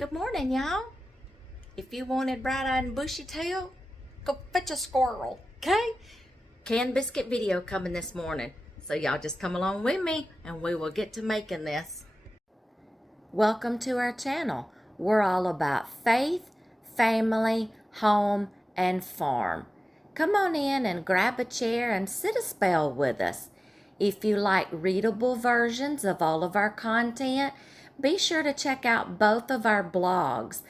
Good morning, y'all. If you wanted bright-eyed and bushy tail, go fetch a squirrel, okay? Canned biscuit video coming this morning. So y'all just come along with me and we will get to making this. Welcome to our channel. We're all about faith, family, home, and farm. Come on in and grab a chair and sit a spell with us. If you like readable versions of all of our content, be sure to check out both of our blogs.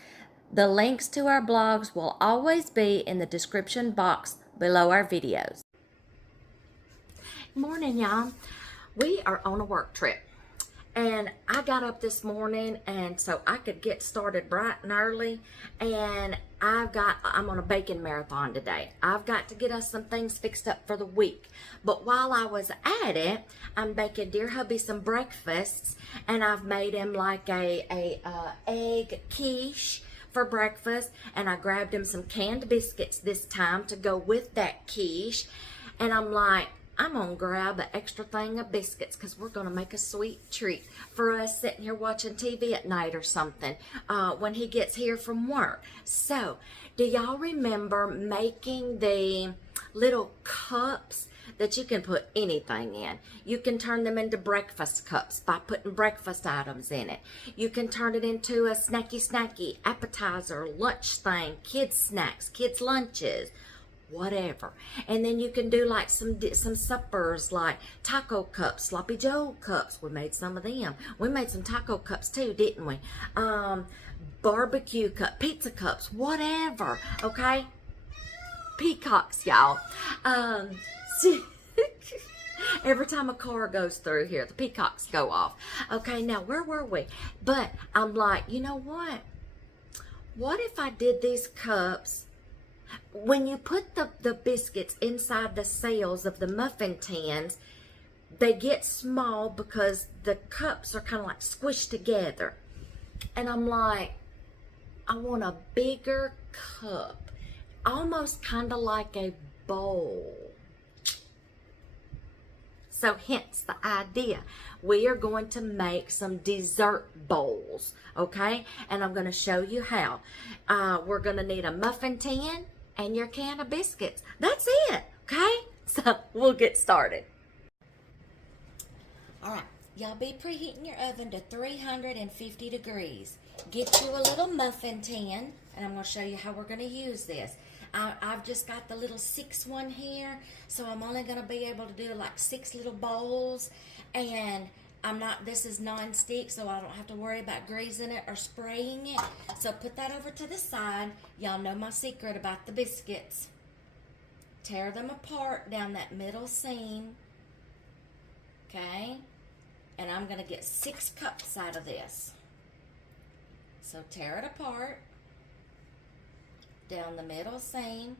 The links to our blogs will always be in the description box below our videos. Morning, y'all. We are on a work trip. And I got up this morning and so I could get started bright and early, and I'm on a baking marathon today. I've got to get us some things fixed up for the week. But while I was at it, I'm baking dear hubby some breakfasts, and I've made him like a egg quiche for breakfast, and I grabbed him some canned biscuits this time to go with that quiche. And I'm like, I'm gonna grab an extra thing of biscuits because we're gonna make a sweet treat for us sitting here watching TV at night or something when he gets here from work. So, do y'all remember making the little cups that you can put anything in? You can turn them into breakfast cups by putting breakfast items in it. You can turn it into a snacky appetizer, lunch thing, kids snacks, kids lunches, whatever. And then you can do like some suppers, like taco cups, sloppy joe cups. We made some of them. We made some taco cups too, didn't we? Barbecue cup, pizza cups, whatever. Okay, peacocks, y'all. Every time a car goes through here, the peacocks go off. Okay, now where were we? But I'm like, you know what? What if I did these cups? When you put the biscuits inside the cells of the muffin tins, they get small because the cups are kind of like squished together. And I'm like, I want a bigger cup, almost kind of like a bowl. So hence the idea. We are going to make some dessert bowls, okay? And I'm going to show you how. We're going to need a muffin tin and your can of biscuits. That's it, okay? So we'll get started. All right, y'all be preheating your oven to 350 degrees. Get you a little muffin tin, and I'm going to show you how we're going to use this. I've just got the little 6 one here, so I'm only going to be able to do like 6 little bowls, and this is non-stick, so I don't have to worry about greasing it or spraying it. So put that over to the side. Y'all know my secret about the biscuits. Tear them apart down that middle seam, okay? And I'm going to get 6 cups out of this. So tear it apart down the middle seam.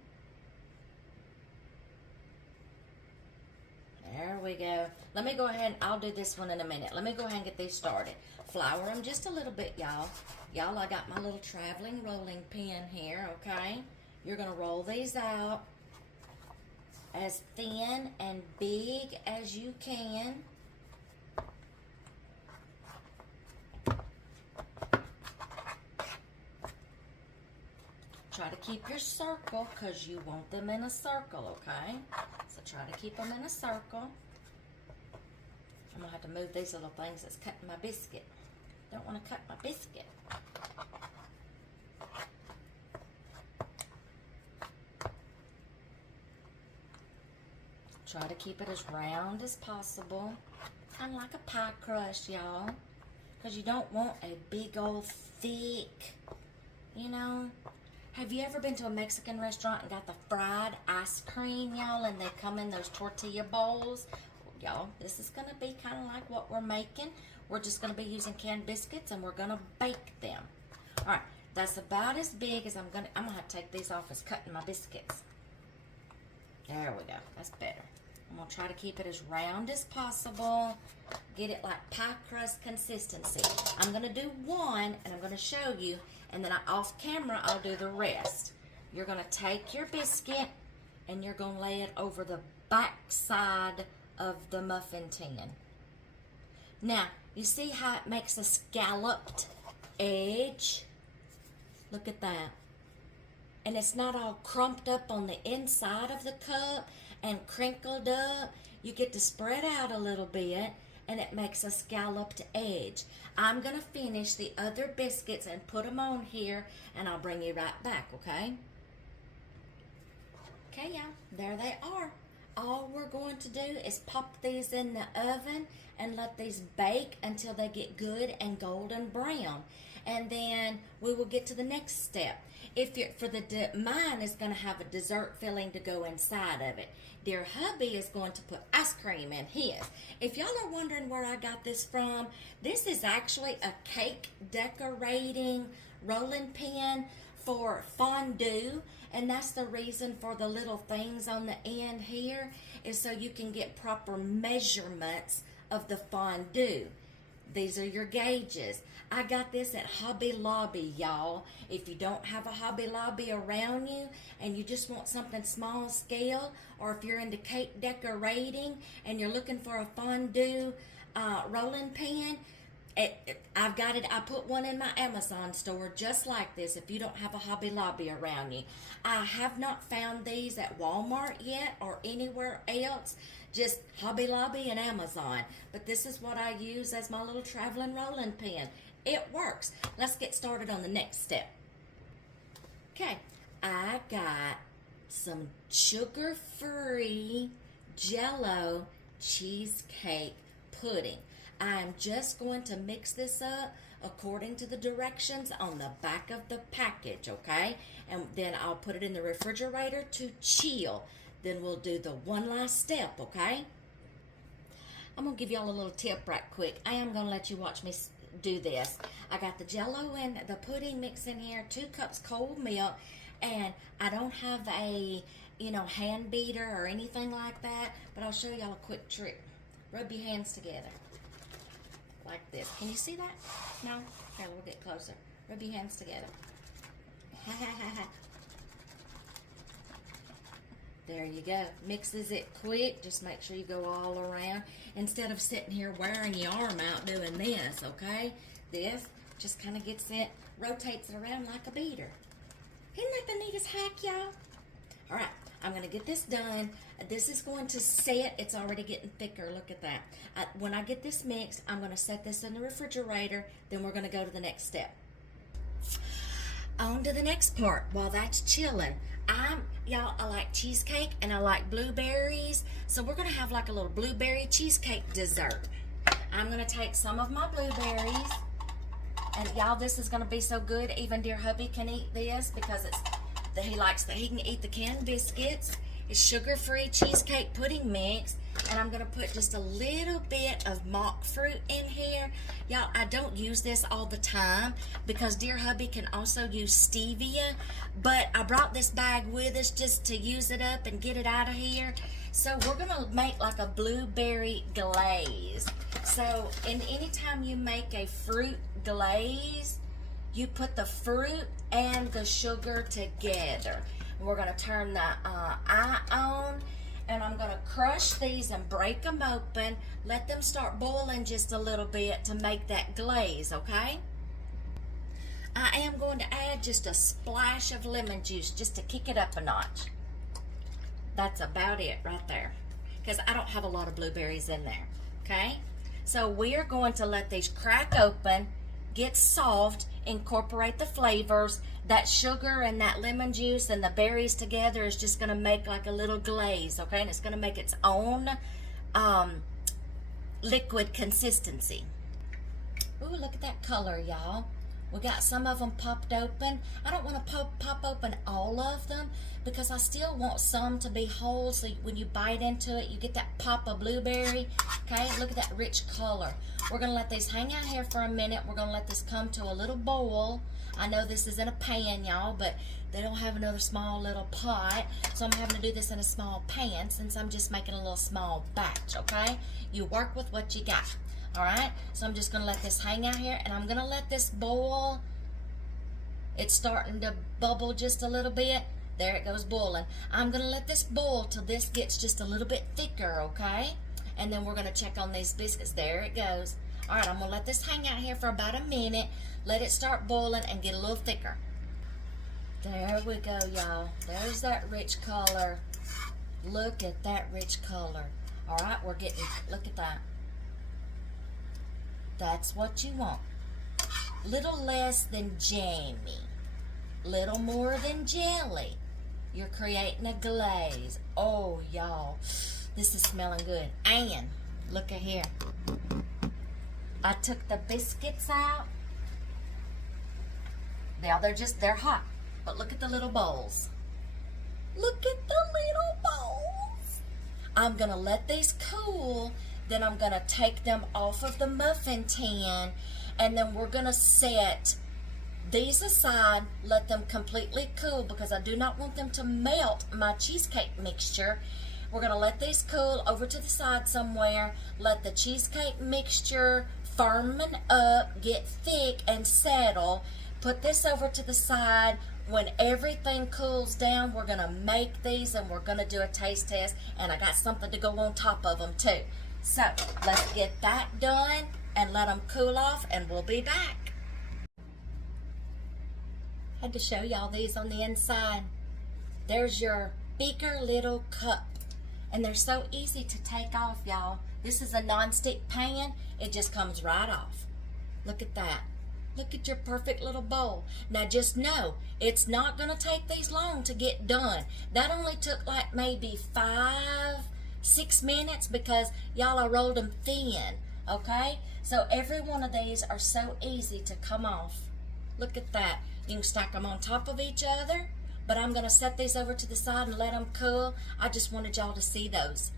There we go. Let me go ahead and I'll do this one in a minute. Let me go ahead and get these started. Flour them just a little bit, y'all. Y'all, I got my little traveling rolling pin here, okay? You're going to roll these out as thin and big as you can. Try to keep your circle because you want them in a circle, okay? So try to keep them in a circle. I'm going to have to move these little things that's cutting my biscuit. Don't want to cut my biscuit. Try to keep it as round as possible. Kind of like a pie crust, y'all. Because you don't want a big old thick, you know. Have you ever been to a Mexican restaurant and got the fried ice cream, y'all, and they come in those tortilla bowls? Y'all, this is going to be kind of like what we're making. We're just going to be using canned biscuits, and we're going to bake them. All right, that's about as big as I'm going to have to take these off as cutting my biscuits. There we go. That's better. I'm going to try to keep it as round as possible. Get it like pie crust consistency. I'm going to do one, and I'm going to show you. And then off camera, I'll do the rest. You're going to take your biscuit and you're going to lay it over the back side of the muffin tin. Now, you see how it makes a scalloped edge? Look at that. And it's not all crumped up on the inside of the cup and crinkled up. You get to spread out a little bit, and it makes a scalloped edge. I'm going to finish the other biscuits and put them on here, and I'll bring you right back, okay? Okay, y'all, there they are. All we're going to do is pop these in the oven and let these bake until they get good and golden brown. And then we will get to the next step. If you're, mine is going to have a dessert filling to go inside of it. Dear hubby is going to put ice cream in his. If y'all are wondering where I got this from, this is actually a cake decorating rolling pin for fondue. And that's the reason for the little things on the end here, is so you can get proper measurements of the fondue. These are your gauges. I got this at Hobby Lobby, y'all. If you don't have a Hobby Lobby around you and you just want something small scale, or if you're into cake decorating and you're looking for a fondue rolling pin, I've got it. I put one in my Amazon store just like this if you don't have a Hobby Lobby around you. I have not found these at Walmart yet or anywhere else, just Hobby Lobby and Amazon. But this is what I use as my little traveling rolling pin. It works. Let's get started on the next step. Okay, I got some sugar-free Jell-O cheesecake pudding. I'm just going to mix this up according to the directions on the back of the package, okay? And then I'll put it in the refrigerator to chill. Then we'll do the one last step, okay? I'm going to give y'all a little tip right quick. I am going to let you watch me do this. I got the Jell-O and the pudding mix in here, 2 cups cold milk, and I don't have a, hand beater or anything like that, but I'll show y'all a quick trick. Rub your hands together. Like this. Can you see that? No? Okay, we'll get closer. Rub your hands together. There you go. Mixes it quick. Just make sure you go all around. Instead of sitting here wearing your arm out doing this, okay? This just kind of gets it, rotates it around like a beater. Isn't that the neatest hack, y'all? All right. I'm going to get this done. This is going to set. It's already getting thicker. Look at that. When I get this mixed, I'm going to set this in the refrigerator. Then we're going to go to the next step. On to the next part. While that's chilling, y'all, I like cheesecake and I like blueberries. So we're going to have like a little blueberry cheesecake dessert. I'm going to take some of my blueberries. And y'all, this is going to be so good. Even dear hubby can eat this because he can eat the canned biscuits. It's sugar-free cheesecake pudding mix, and I'm going to put just a little bit of monk fruit in here. Y'all, I don't use this all the time because dear hubby can also use stevia, but I brought this bag with us just to use it up and get it out of here. So we're going to make like a blueberry glaze. So anytime you make a fruit glaze, you put the fruit and the sugar together. We're going to turn the eye on, and I'm going to crush these and break them open. Let them start boiling just a little bit to make that glaze, okay? I am going to add just a splash of lemon juice just to kick it up a notch. That's about it right there, because I don't have a lot of blueberries in there, okay? So we are going to let these crack open, get soft, incorporate the flavors. That sugar and that lemon juice and the berries together is just going to make like a little glaze, okay? And it's going to make its own liquid consistency. Ooh, look at that color, y'all. We got some of them popped open. I don't want to pop open all of them because I still want some to be whole, so when you bite into it, you get that pop of blueberry. Okay, look at that rich color. We're going to let these hang out here for a minute. We're going to let this come to a little boil. I know this is in a pan, y'all, but they don't have another small little pot, so I'm having to do this in a small pan since I'm just making a little small batch, okay? You work with what you got. All right, so I'm just going to let this hang out here, and I'm going to let this boil. It's starting to bubble just a little bit. There it goes boiling. I'm going to let this boil till this gets just a little bit thicker, okay? And then we're going to check on these biscuits. There it goes. All right, I'm going to let this hang out here for about a minute. Let it start boiling and get a little thicker. There we go, y'all. There's that rich color. Look at that rich color. All right, we're getting, look at that. That's what you want. Little less than jammy. Little more than jelly. You're creating a glaze. Oh, y'all, this is smelling good. And look at here. I took the biscuits out. Now they're hot. But look at the little bowls. Look at the little bowls. I'm going to let these cool. Then I'm going to take them off of the muffin tin. And then we're going to set these aside, let them completely cool because I do not want them to melt my cheesecake mixture. We're going to let these cool over to the side somewhere. Let the cheesecake mixture firmen up, get thick, and settle. Put this over to the side. When everything cools down, we're going to make these and we're going to do a taste test. And I got something to go on top of them too. So let's get that done and let them cool off and we'll be back. Had to show y'all these on the inside. There's your beaker little cup. And they're so easy to take off, y'all. This is a non-stick pan. It just comes right off. Look at that. Look at your perfect little bowl. Now just know, it's not going to take these long to get done. That only took like maybe 5-6 minutes because y'all, I rolled them thin. Okay? So every one of these are so easy to come off. Look at that. You can stack them on top of each other. But I'm going to set these over to the side and let them cool. I just wanted y'all to see those.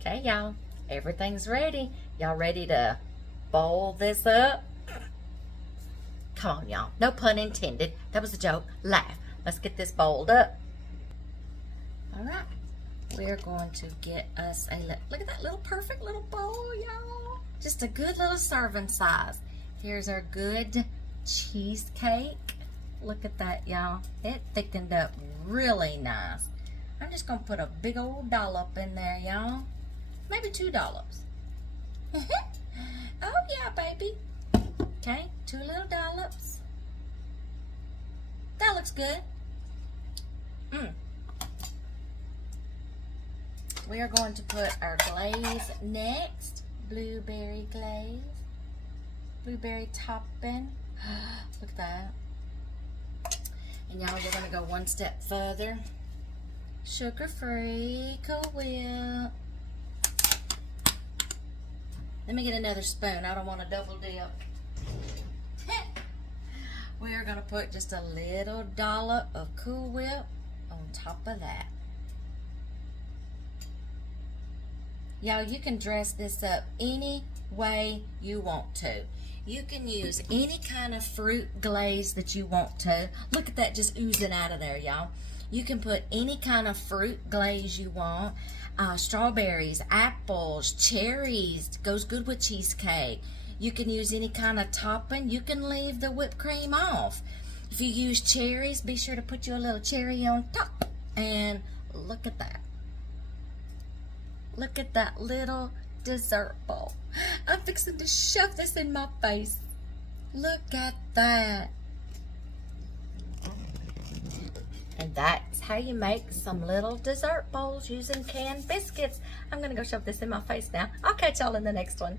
Okay, y'all. Everything's ready. Y'all ready to bowl this up? Come on, y'all. No pun intended. That was a joke. Laugh. Let's get this bowled up. All right. We're going to get us a look at that little perfect little bowl, y'all. Just a good little serving size. Here's our good cheesecake. Look at that, y'all. It thickened up really nice. I'm just going to put a big old dollop in there, y'all. Maybe 2 dollops. Oh, yeah, baby. Okay, 2 little dollops. That looks good. We are going to put our glaze next. Blueberry glaze. Blueberry topping. Look at that. And y'all, we're going to go one step further. Sugar-free Cool Whip. Let me get another spoon. I don't want to double dip. We are going to put just a little dollop of Cool Whip on top of that. Y'all, you can dress this up any way you want to. You can use any kind of fruit glaze that you want to. Look at that just oozing out of there, y'all. You can put any kind of fruit glaze you want. Strawberries, apples, cherries. Goes good with cheesecake. You can use any kind of topping. You can leave the whipped cream off. If you use cherries, be sure to put you a little cherry on top. And look at that. Look at that little dessert bowl. I'm fixing to shove this in my face. Look at that. And that's how you make some little dessert bowls using canned biscuits. I'm going to go shove this in my face now. I'll catch y'all in the next one.